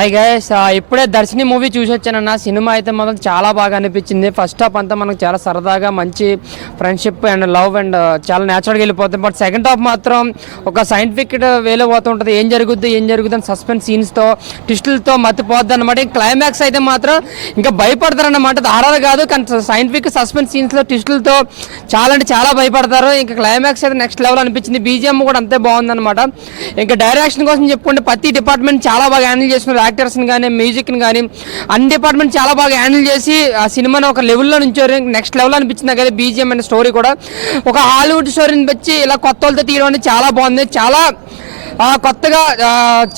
Hi guys, ఇప్పుడే దర్శిని movie చూసి వచ్చానన్న. Cinema అయితే మాత్రం చాలా బాగా అనిపించింది. ఫస్ట్ హాఫ్ అంతా మనకు చాలా సరదాగా మంచి ఫ్రెండ్షిప్ అండ్ లవ్ అండ్ చాలా న్యాచురల్గా వెళ్ళిపోతుంది. బట్ సెకండ్ హాఫ్ మాత్రం ఒక సైంటిఫిక్ వేలో పోతుంటుంది. ఏం జరుగుద్ది అని సస్పెన్స్ సీన్స్తో ట్విస్టులతో మతిపోద్ది అనమాట. క్లైమాక్స్ అయితే మాత్రం ఇంకా భయపడతారన్నమాట. హారర్ కాదు కానీ సైంటిఫిక్ సస్పెన్స్ సీన్స్లో ట్విస్టులతో చాలా అంటే చాలా భయపడతారు. ఇంకా క్లైమాక్స్ అయితే నెక్స్ట్ లెవెల్ అనిపించింది. బీజిఎం కూడా అంతే బాగుందన్నమాట. ఇంకా డైరెక్షన్ కోసం చెప్పుకుంటే ప్రతి డిపార్ట్మెంట్ చాలా బాగా హ్యాండిల్ చేస్తున్నారు. యాక్టర్స్ని కానీ మ్యూజిక్ని కానీ అన్ని డిపార్ట్మెంట్ చాలా బాగా హ్యాండిల్ చేసి ఆ సినిమాని ఒక లెవెల్లో నుంచారు. నెక్స్ట్ లెవెల్ అనిపించింది కదా బీజిఎం అనే స్టోరీ కూడా. ఒక హాలీవుడ్ స్టోరీని వచ్చి ఇలా కొత్త వాళ్ళతో తీయడం అనేది చాలా బాగుంది. చాలా కొత్తగా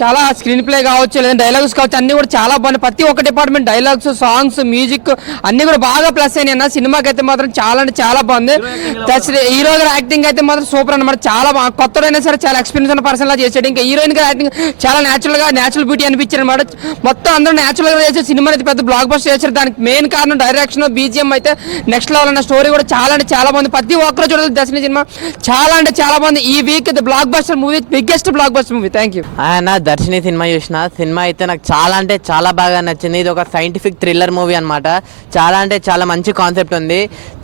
చాలా స్క్రీన్ ప్లే కావచ్చు లేదా డైలాగ్స్ కావచ్చు అన్నీ కూడా చాలా బాగున్నాయి. ప్రతి ఒక్క డిపార్ట్మెంట్ డైలాగ్స్, సాంగ్స్, మ్యూజిక్ అన్నీ కూడా బాగా ప్లస్ అయినాయి అన్న. సినిమాకి అయితే మాత్రం చాలా అంటే చాలా బాగుంది. హీరో గారి యాక్టింగ్ అయితే మాత్రం సూపర్ అనమాట. చాలా కొత్తడైనా సరే చాలా ఎక్స్పీరియన్స్ ఉన్న పర్సన్ లా చేసాడు. ఇంకా హీరోయిన్ గారి యాక్టింగ్ చాలా న్యాచురల్ బ్యూటీ అనిపించారు అనమాట. మొత్తం అందరూ న్యాచురల్ గా చేసే సినిమా అయితే పెద్ద బ్లాక్ బస్టర్ చేశారు. దానికి మెయిన్ కారణం డైరెక్షన్, బీజిఎం అయితే నెక్స్ట్ లెవెల్ అన్న. స్టోరీ కూడా చాలా అంటే చాలా బాగుంది. ప్రతి ఒక్కరు చూడాలి దర్శన సినిమా. చాలా అంటే చాలా బాగుంది. ఈ week block buster movie, biggest block buster movie. Thank you. నా దర్శిని సినిమా చూసిన సినిమా అయితే నాకు చాలా అంటే చాలా బాగా నచ్చింది. ఇది ఒక సైంటిఫిక్ థ్రిల్లర్ మూవీ అనమాట. చాలా అంటే చాలా మంచి కాన్సెప్ట్ ఉంది.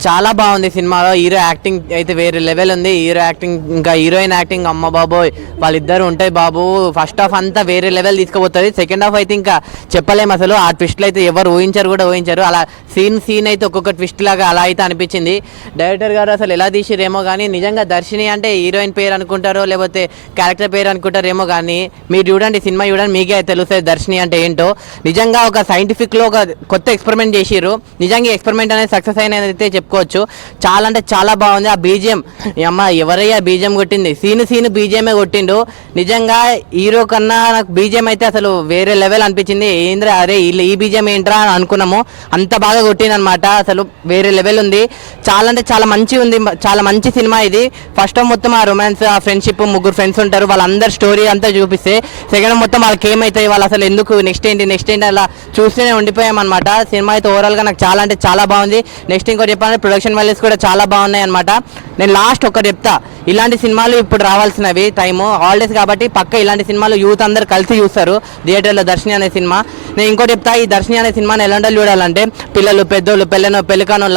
చాలా బాగుంది సినిమాలో. హీరో యాక్టింగ్ అయితే వేరే లెవెల్ ఉంది. హీరో యాక్టింగ్ ఇంకా హీరోయిన్ యాక్టింగ్ అమ్మ బాబోయ్ వాళ్ళిద్దరు ఉంటాయి బాబు. ఫస్ట్ హాఫ్ అంతా వేరే లెవెల్ తీసుకుపోతుంది. సెకండ్ హాఫ్ అయితే ఇంకా చెప్పలేము అసలు. ఆ ట్విస్ట్లు అయితే ఎవరు ఊహించారు. అలా సీన్ అయితే ఒక్కొక్క ట్విస్ట్ లాగా అలా అయితే అనిపించింది. డైరెక్టర్ గారు అసలు ఎలా తీసిరేమో కానీ నిజంగా దర్శిని అంటే హీరోయిన్ పేరు అనుకుంటారో లేకపోతే క్యారెక్టర్ పేరు అనుకుంటారేమో కానీ మీరు చూడండి సినిమా చూడండి మీకే తెలుస్తుంది దర్శిని అంటే ఏంటో. నిజంగా ఒక సైంటిఫిక్లో ఒక కొత్త ఎక్స్పెరిమెంట్ చేసిర్రు. నిజంగా ఎక్స్పెరిమెంట్ అనేది సక్సెస్ అయినదైతే చెప్పుకోవచ్చు. చాలా అంటే చాలా బాగుంది. ఆ బీజిఎం అమ్మ ఎవరయ్యా బీజిఎం కొట్టింది, సీన్ బీజిఎమే కొట్టిండు. నిజంగా హీరో కన్నా నాకు బీజిఎం అయితే అసలు వేరే లెవెల్ అనిపించింది. ఏంద్రా అరే ఈ బీజిఎం ఏంట్రా అని అనుకున్నాము. అంత బాగా కొట్టింది అనమాట. అసలు వేరే లెవెల్ ఉంది. చాలా అంటే చాలా మంచి ఉంది. చాలా మంచి సినిమా ఇది. ఫస్ట్ మొత్తం ఆ రొమాన్స్, ఆ ఫ్రెండ్షిప్, ముగ్గురు ఫ్రెండ్స్ ఉంటారు వాళ్ళందరి స్టోరీ అంతా చూపిస్తే సెకండ్ మొత్తం వాళ్ళకి ఏమవుతాయి, వాళ్ళు అసలు ఎందుకు నెక్స్ట్ ఏంటి అలా చూస్తూనే ఉండిపోయామన్నమాట. సినిమా అయితే ఓవరాల్గా నాకు చాలా అంటే చాలా బాగుంది. నెక్స్ట్ ఇంకోటి చెప్పాలంటే ప్రొడక్షన్ వాల్యూస్ కూడా చాలా బాగున్నాయి అనమాట. నేను లాస్ట్ ఒకటి చెప్తా, ఇలాంటి సినిమాలు ఇప్పుడు రావాల్సినవి టైము హాలిడేస్ కాబట్టి పక్క ఇలాంటి సినిమాలు యూత్ అందరు కలిసి చూస్తారు థియేటర్లో. దర్శిని అనే సినిమా నేను ఇంకోటి చెప్తా, ఈ దర్శిని అనే సినిమాని ఎలాంటి చూడాలంటే పిల్లలు, పెద్దోళ్ళు, పెళ్ళికానో,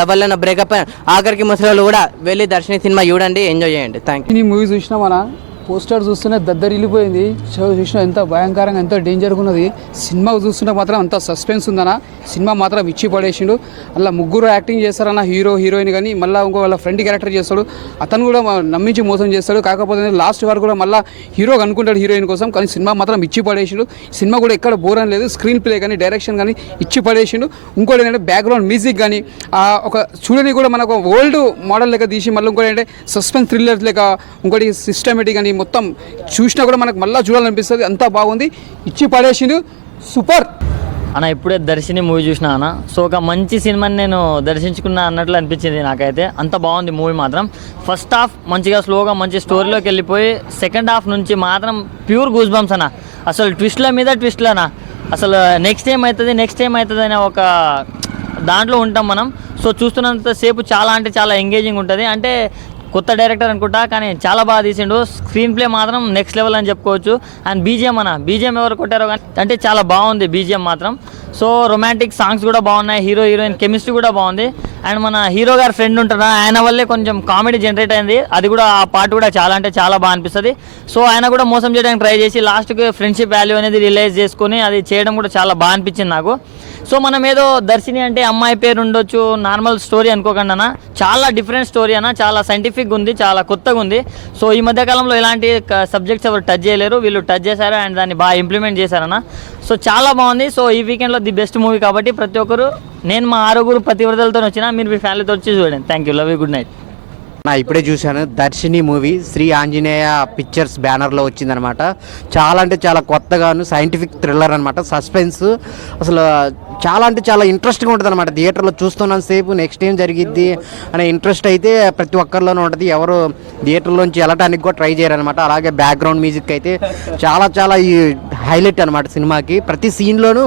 లవర్లను, బ్రేకప్ ఆఖరికి ముసలి కూడా వెళ్ళి దర్శిని సినిమా చూడండి, ఎంజాయ్ చేయండి. Thank you. మూవీ చూసినామన్నా పోస్టర్ చూస్తూనే దద్దరిల్లిపోయింది. చూసిన ఎంత భయంకరంగా ఎంత డేంజర్గా ఉన్నది. సినిమా చూస్తుంటే మాత్రం అంత సస్పెన్స్ ఉందన్న. సినిమా మాత్రం ఇచ్చి పడేసిండు. అలా ముగ్గురు యాక్టింగ్ చేస్తారన్న, హీరో హీరోయిన్ కానీ మళ్ళీ ఇంకో వాళ్ళ ఫ్రెండ్ క్యారెక్టర్ చేస్తాడు. అతను కూడా నమ్మించి మోసం చేస్తాడు. కాకపోతే లాస్ట్ వరకు కూడా మళ్ళీ హీరో అనుకుంటాడు హీరోయిన్ కోసం. కానీ సినిమా మాత్రం ఇచ్చి పడేసిండు. సినిమా కూడా ఎక్కడ బోర్ అని లేదు. స్క్రీన్ ప్లే కానీ డైరెక్షన్ కానీ ఇచ్చి పడేసిండు. ఇంకోటి ఏంటంటే బ్యాక్గ్రౌండ్ మ్యూజిక్ కానీ ఒక చూడని కూడా మనకు ఓల్డ్ మోడల్ లెక్క తీసి మళ్ళీ ఇంకోటి ఏంటంటే సస్పెన్స్ థ్రిల్లర్ లెక్క ఇంకోటి సిస్టమేటిక్ కానీ మొత్తం చూసినా కూడా మనకు మళ్ళీ చూడాలనిపిస్తుంది. అంతా బాగుంది. ఇచ్చి పడేసిండు. సూపర్ అన్న. ఇప్పుడే దర్శిని మూవీ చూసిన అన్న. సో ఒక మంచి సినిమాని నేను దర్శించుకున్నా అన్నట్లు అనిపించింది నాకైతే. అంత బాగుంది మూవీ మాత్రం. ఫస్ట్ హాఫ్ మంచిగా స్లోగా మంచి స్టోరీలోకి వెళ్ళిపోయి సెకండ్ హాఫ్ నుంచి మాత్రం ప్యూర్ గూస్ బంప్స్ అన్న. అసలు ట్విస్ట్ల మీద ట్విస్ట్లనా. అసలు నెక్స్ట్ ఏమవుతుంది అనే ఒక దాంట్లో ఉంటాం మనం. సో చూస్తున్నంతసేపు చాలా అంటే చాలా ఎంగేజింగ్ ఉంటుంది. అంటే కొత్త డైరెక్టర్ అనుకుంటా కానీ చాలా బాగా తీసిండు. స్క్రీన్ ప్లే మాత్రం నెక్స్ట్ లెవెల్ అని చెప్పుకోవచ్చు. అండ్ బీజిఎం ఎవరు కొట్టారో కానీ అంటే చాలా బాగుంది బీజిఎం మాత్రం. సో రొమాంటిక్ సాంగ్స్ కూడా బాగున్నాయి. హీరో హీరోయిన్ కెమిస్ట్రీ కూడా బాగుంది. అండ్ మన హీరో గారి ఫ్రెండ్ ఉంటారా, ఆయన వల్లే కొంచెం కామెడీ జనరేట్ అయింది. అది కూడా ఆ పార్ట్ కూడా చాలా అంటే చాలా బాగా అనిపిస్తుంది. సో ఆయన కూడా మోసం చేయడానికి ట్రై చేసి లాస్ట్కి ఫ్రెండ్షిప్ వాల్యూ అనేది రియలైజ్ చేసుకుని అది చేయడం కూడా చాలా బాగా అనిపించింది నాకు. సో మనం ఏదో దర్శిని అంటే అమ్మాయి పేరు ఉండొచ్చు నార్మల్ స్టోరీ అనుకోకుండా అన్న, చాలా డిఫరెంట్ స్టోరీ అన్న. చాలా సైంటిఫిక్గా ఉంది, చాలా కొత్తగా ఉంది. సో ఈ మధ్యకాలంలో ఇలాంటి సబ్జెక్ట్స్ ఎవరు టచ్ చేయలేరు, వీళ్ళు టచ్ చేశారు అండ్ దాన్ని బాగా ఇంప్లిమెంట్ చేశారన్న. సో చాలా బాగుంది. సో ఈ వీకెండ్లో ది బెస్ట్ మూవీ కాబట్టి ప్రతి ఒక్కరు, నేను మా 6 పతివ్రతలతో వచ్చినా మీరు మీ ఫ్యామిలీతో వచ్చి చూడండి. Thank you. Love you. Good night. ఇప్పుడే చూశాను దర్శిని మూవీ. శ్రీ ఆంజనేయ పిక్చర్స్ బ్యానర్లో వచ్చిందనమాట. చాలా అంటే చాలా కొత్తగాను సైంటిఫిక్ థ్రిల్లర్ అనమాట. సస్పెన్స్ అసలు చాలా అంటే చాలా ఇంట్రెస్ట్గా ఉంటుంది అనమాట. థియేటర్లో చూస్తున్నంత సేపు నెక్స్ట్ ఏం జరిగిద్ది అనే ఇంట్రెస్ట్ అయితే ప్రతి ఒక్కరిలోనూ ఉంటుంది. ఎవరు థియేటర్లోంచి వెళ్ళటానికి కూడా ట్రై చేయరనమాట. అలాగే బ్యాక్గ్రౌండ్ మ్యూజిక్ అయితే చాలా చాలా ఈ హైలైట్ అనమాట సినిమాకి. ప్రతి సీన్లోనూ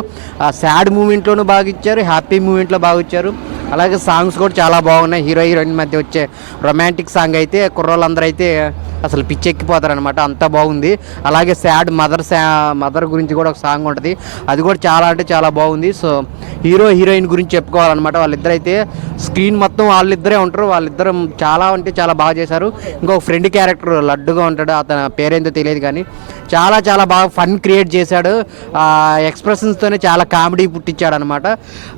సాడ్ మూమెంట్లోనూ బాగా ఇచ్చారు, హ్యాపీ మూమెంట్లో బాగా ఇచ్చారు. అలాగే సాంగ్స్ కూడా చాలా బాగున్నాయి. హీరో హీరోయిన్ మధ్య వచ్చే రొమాంటిక్ సాంగ్ అయితే కుర్రోళ్ళందరూ అయితే అసలు పిచ్చెక్కిపోతారు అనమాట, అంత బాగుంది. అలాగే సాడ్ మదర్ గురించి కూడా ఒక సాంగ్ ఉంటుంది, అది కూడా చాలా అంటే చాలా బాగుంది. సో హీరో హీరోయిన్ గురించి చెప్పుకోవాలన్నమాట. వాళ్ళిద్దరైతే స్క్రీన్ మొత్తం వాళ్ళిద్దరే ఉంటారు, వాళ్ళిద్దరు చాలా అంటే చాలా బాగా చేశారు. ఇంకొక ఫ్రెండ్ క్యారెక్టర్ లడ్డుగా ఉంటాడు, అతని పేరేందో తెలియదు కానీ చాలా చాలా బాగా ఫన్ క్రియేట్ చేశాడు. ఎక్స్ప్రెషన్స్తోనే చాలా కామెడీ పుట్టించాడు అనమాట.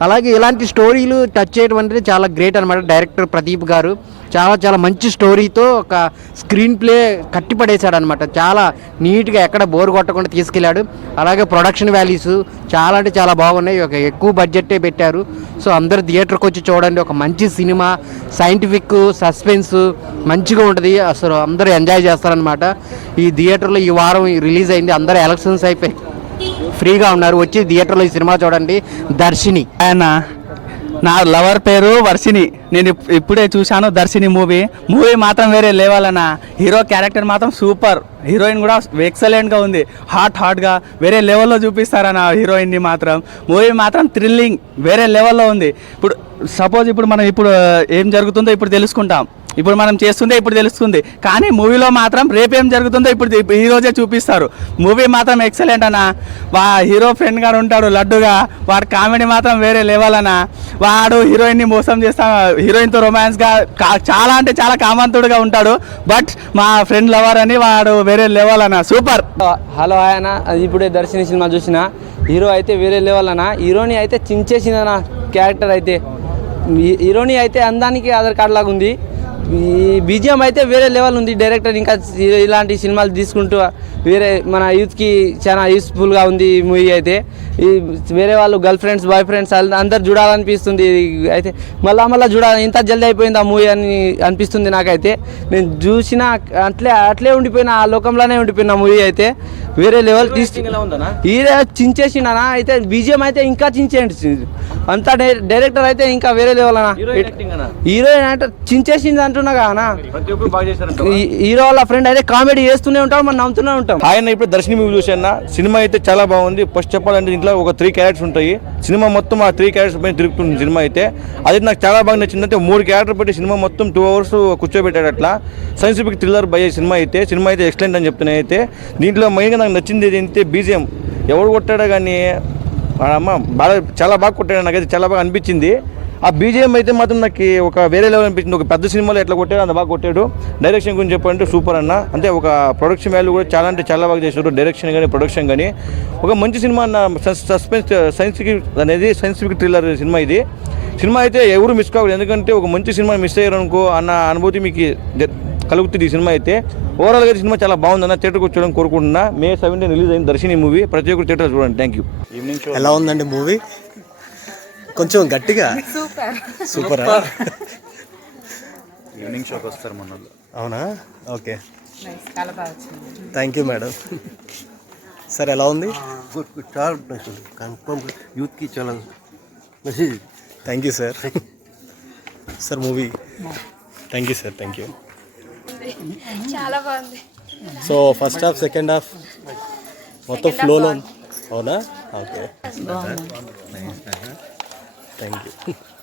అలాగే ఇలాంటి స్టోరీలు టచ్ చేయడం అనేది చాలా గ్రేట్ అనమాట. డైరెక్టర్ ప్రదీప్ గారు చాలా చాలా మంచి స్టోరీతో ఒక స్క్రీన్ ప్లే కట్టిపడేశాడు అనమాట. చాలా నీట్గా ఎక్కడ బోర్ కొట్టకుండా తీసుకెళ్ళాడు. అలాగే ప్రొడక్షన్ వాల్యూస్ చాలా అంటే చాలా బాగున్నాయి. ఒక ఎక్కువ బడ్జెట్టే పెట్టారు. సో అందరు థియేటర్కి వచ్చి చూడండి, ఒక మంచి సినిమా, సైంటిఫిక్ సస్పెన్స్ మంచిగా ఉంటుంది. అసలు అందరూ ఎంజాయ్ చేస్తారనమాట. ఈ థియేటర్లో ఈ వారం రిలీజ్ అయింది, అందరూ ఎలక్షన్స్ అయిపోయి ఫ్రీగా ఉన్నారు, వచ్చి థియేటర్లో ఈ సినిమా చూడండి. దర్శిని ఆయన నా లవర్ పేరు వర్షిని. నేను ఇప్పుడే చూశాను దర్శిని మూవీ మాత్రం వేరే లెవెల్ అన్న. హీరో క్యారెక్టర్ మాత్రం సూపర్, హీరోయిన్ కూడా ఎక్సలెంట్గా ఉంది. హాట్గా వేరే లెవెల్లో చూపిస్తారన్న హీరోయిన్ని మాత్రం. మూవీ మాత్రం థ్రిల్లింగ్ వేరే లెవెల్లో ఉంది. ఇప్పుడు సపోజ్ ఇప్పుడు మనం ఇప్పుడు ఏం జరుగుతుందో ఇప్పుడు తెలుసుకుంటాం, ఇప్పుడు మనం చేస్తుందే ఇప్పుడు తెలుస్తుంది. కానీ మూవీలో మాత్రం రేపేం జరుగుతుందో ఇప్పుడు ఈ రోజే చూపిస్తారు. మూవీ మాత్రం ఎక్సలెంట్ అన్న. హీరో ఫ్రెండ్ గారు ఉంటాడు లడ్డుగా, వాడు కామెడీ మాత్రం వేరే లెవెల్ అన్న. వాడు హీరోయిన్ని మోసం చేస్తా, హీరోయిన్తో రొమాన్స్గా చాలా అంటే చాలా కామంతుడుగా ఉంటాడు. బట్ మా ఫ్రెండ్ లవర్ అని వాడు వేరే లెవెల్ అన్న, సూపర్. హలో ఆయన, ఇప్పుడే దర్శిని సినిమా చూసిన. హీరో అయితే వేరే లెవెల్ అన్న. హీరోని అయితే చించేసిందన్న క్యారెక్టర్ అయితే. హీరోని అయితే అందానికి ఆధార్ కార్డ్ లాగా ఉంది. ఈ బీజిఎం అయితే వేరే లెవెల్ ఉంది. డైరెక్టర్ ఇంకా ఇలాంటి సినిమాలు తీసుకుంటూ వేరే మన యూత్కి చాలా యూస్ఫుల్గా ఉంది ఈ మూవీ అయితే. ఈ వేరే వాళ్ళు గర్ల్ ఫ్రెండ్స్ బాయ్ ఫ్రెండ్స్ అందరు చూడాలనిపిస్తుంది. అయితే మళ్ళీ చూడాలి, ఇంత జల్దీ అయిపోయింది ఆ మూవీ అని అనిపిస్తుంది నాకైతే. నేను చూసిన అట్లే ఉండిపోయిన, ఆ లోకంలోనే ఉండిపోయిన మూవీ అయితే. వేరే లెవెల్ హీరో చించేసిండు అన్న. అయితే బీజిఎం అయితే ఇంకా చించేయండి అంతా. డైరెక్టర్ అయితే ఇంకా వేరే లెవెల్ అన్న. హీరోయిన్ అంటే చించేసింది అంటున్నా కదా. హీరో వాళ్ళ ఫ్రెండ్ అయితే కామెడీ చేస్తూనే ఉంటాం, మనం నమ్ముతూనే ఉంటాం. ఆయన ఇప్పుడు దర్శిని మూవీ చూసాను. సినిమా అయితే చాలా బాగుంది. ఫస్ట్ చెప్పాలంటే ఇంట్లో ఒక 3 క్యారెక్టర్స్ ఉంటాయి. సినిమా మొత్తం ఆ 3 క్యారెక్టర్స్ పైన తిరుగుతుంది సినిమా అయితే. అది నాకు చాలా బాగా నచ్చిందంటే 3 క్యారెక్టర్ పెట్టి సినిమా మొత్తం 2 hours కూర్చోబెట్టాడు. అట్లా సైంటిఫిక్ థ్రిల్లర్ బై సినిమా అయితే ఎక్సలెంట్ అని చెప్తున్నాయి. అయితే దీంట్లో మెయిన్గా నాకు నచ్చింది ఏంటంటే బీజిఎం. ఎవడు కొట్టాడో కానీ అమ్మ బాగా చాలా బాగా కొట్టాడు, నాకైతే చాలా బాగా అనిపించింది. ఆ బీజిఎం అయితే మాత్రం నాకు ఒక వేరే లెవెల్ అనిపించింది. ఒక పెద్ద సినిమాలో ఎట్లా కొట్టాడు అంత బాగా కొట్టాడు. డైరెక్షన్ గురించి చెప్పాలంటే సూపర్ అన్న. అంటే ఒక ప్రొడక్షన్ వాల్యూ కూడా చాలా అంటే చాలా బాగా చేశారు. డైరెక్షన్ కానీ ప్రొడక్షన్ కానీ ఒక మంచి సినిమా అన్న. సస్పెన్స్ సైంటిఫిక్ థ్రిల్లర్ సినిమా ఇది. సినిమా అయితే ఎవరు మిస్ కాకూడదు, ఎందుకంటే ఒక మంచి సినిమా మిస్ అయ్యారు అనుకో అన్న అనుభూతి మీకు కలుగుతుంది ఈ సినిమా అయితే. ఓవరాల్గా సినిమా చాలా బాగుందన్న. థియేటర్కి వచ్చి కోరుకుంటున్నా. May 17 రిలీజ్ అయింది దర్శిని మూవీ. ప్రతి ఒక్కరు థియేటర్ చూడండి. Thank you. ఎలా ఉందండి మూవీ? కొంచెం గట్టిగా సూపర్. ఈవినింగ్ షోకి వస్తారు మన. అవునా? Okay, thank you madam. Sir ఎలా ఉంది? చాలా కన్ఫర్మ్ యూత్కి చాలా message. Thank you sir. Sir movie thank you sir. Thank you. చాలా బాగుంది. So first half second half మొత్తం ఫ్లోలో. అవునా? Okay, thank you.